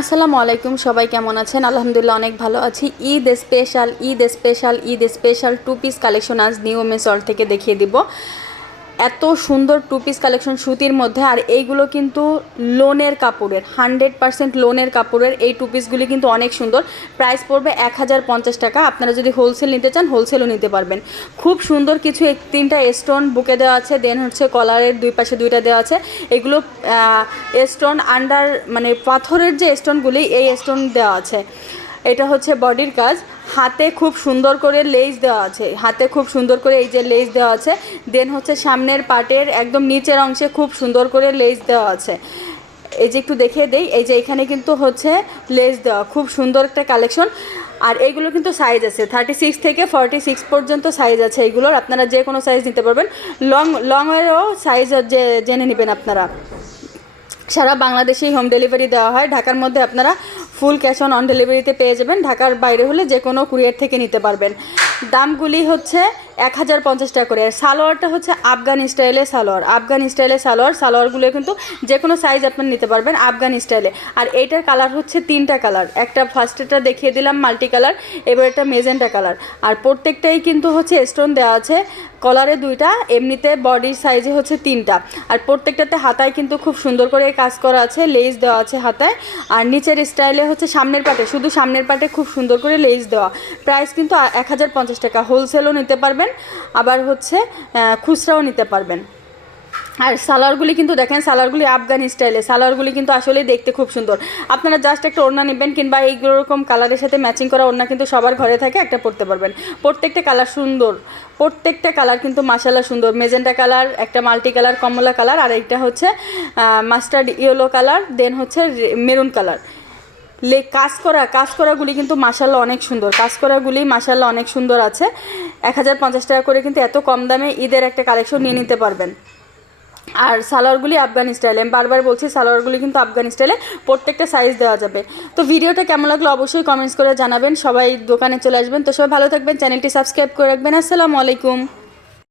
আসসালামু আলাইকুম, সবাই কেমন আছেন? আলহামদুলিল্লাহ অনেক ভালো আছি। Eid special Eid special Eid special two piece collection আজ নিউ মেসল থেকে দেখিয়ে দিব। এত সুন্দর টু পিস কালেকশন সুতির মধ্যে, আর এইগুলো কিন্তু লোনের কাপড়ের হান্ড্রেড পার্সেন্ট লোনের কাপড়ের, এই টু পিসগুলি কিন্তু অনেক সুন্দর। প্রাইস পড়বে এক হাজার পঞ্চাশ টাকা। আপনারা যদি হোলসেল নিতে চান হোলসেলও নিতে পারবেন। খুব সুন্দর কিছু এক, তিনটা স্টোন বুকে দেওয়া আছে। দেন হচ্ছে কলারের দুই পাশে দুইটা দেওয়া আছে। এগুলো স্টোন আন্ডার মানে পাথরের যে স্টোনগুলি এই স্টোন দেওয়া আছে। এটা হচ্ছে বডির কাজ। হাতে খুব সুন্দর করে লেস দেওয়া আছে। হাতে খুব সুন্দর করে এই যে লেস দেওয়া আছে। দেন হচ্ছে সামনের পাটের একদম নিচের অংশে খুব সুন্দর করে লেস দেওয়া আছে। এই যে একটু দেখিয়ে দেই, এই যে এখানে কিন্তু হচ্ছে লেস দেওয়া, খুব সুন্দর একটা কালেকশন আর এইগুলো কিন্তু সাইজ আছে থার্টি সিক্স থেকে ফর্টি সিক্স পর্যন্ত সাইজ আছে এইগুলোর আপনারা যে কোনো সাইজ নিতে পারবেন। লং লংয়েরও সাইজ যে, জেনে নেবেন আপনারা। সারা বাংলাদেশেই হোম ডেলিভারি দেওয়া হয়। ঢাকার মধ্যে আপনারা ফুল ক্যাশ অন অন ডেলিভারিতে পেয়ে যাবেন। ঢাকার বাইরে হলে যে কোনো কুরিয়ার থেকে নিতে পারবেন। দামগুলি হচ্ছে এক হাজার পঞ্চাশ টাকা করে। আর সালোয়ারটা হচ্ছে আফগান স্টাইলে সালোয়ার। আফগান স্টাইলে সালোয়ার, সালোয়ারগুলো কিন্তু যে কোনো সাইজ আপনার নিতে পারবেন আফগান স্টাইলে। আর এইটার কালার হচ্ছে তিনটা কালার একটা ফার্স্টেটা দেখিয়ে দিলাম মাল্টি কালার এবার একটা মেজেন্টা কালার আর প্রত্যেকটাই কিন্তু হচ্ছে স্টোন দেওয়া আছে। কলারে দুইটা, এমনিতে বডির সাইজে হচ্ছে তিনটা। আর প্রত্যেকটাতে হাতায় কিন্তু খুব সুন্দর করে কাজ করা আছে লেস দেওয়া আছে হাতায়। আর নিচের স্টাইলে হচ্ছে সামনের পাটে, শুধু সামনের পাটে খুব সুন্দর করে লেস দেওয়া। প্রাইস কিন্তু এক হাজার পঞ্চাশ টাকা হোলসেলও নিতে পারবেন, আবার হচ্ছে খুচরাও নিতে পারবেন। আর সালোয়ারগুলি কিন্তু দেখেন, সালোয়ারগুলি আফগান স্টাইলে সালোয়ারগুলি কিন্তু আসলে দেখতে খুব সুন্দর। আপনারা জাস্ট একটা ওড়না নেবেন কিংবা এইগুলো রকম কালারের সাথে ম্যাচিং করা ওড়না কিন্তু সবার ঘরে থাকে, একটা পরতে পারবেন। প্রত্যেকটা কালার সুন্দর। প্রত্যেকটা কালার কিন্তু মাসালা সুন্দর। মেজেন্টা কালার, একটা মাল্টি কালার, কমলা কালার, আর একটা হচ্ছে মাস্টার্ড ইয়েলো কালার দেন হচ্ছে মেরুন কালার। লে কাজ করা কাজ করাগুলি কিন্তু মাসাল্লাহ অনেক সুন্দর। কাজ করাগুলি মাসাল্লাহ অনেক সুন্দর আছে। এক হাজার পঞ্চাশ টাকা করে কিন্তু এত কম দামে ঈদের একটা কালেকশন নিয়ে নিতে পারবেন। আর সালোয়ারগুলি আফগান স্টাইলে, আমি বারবার বলছি সালোয়ারগুলি কিন্তু আফগান স্টাইলে প্রত্যেকটা সাইজ দেওয়া যাবে। তো ভিডিওটা কেমন লাগল অবশ্যই কমেন্টস করে জানাবেন। সবাই দোকানে চলে আসবেন। তো সবাই ভালো থাকবেন চ্যানেলটি সাবস্ক্রাইব করে রাখবেন। আসসালামু আলাইকুম।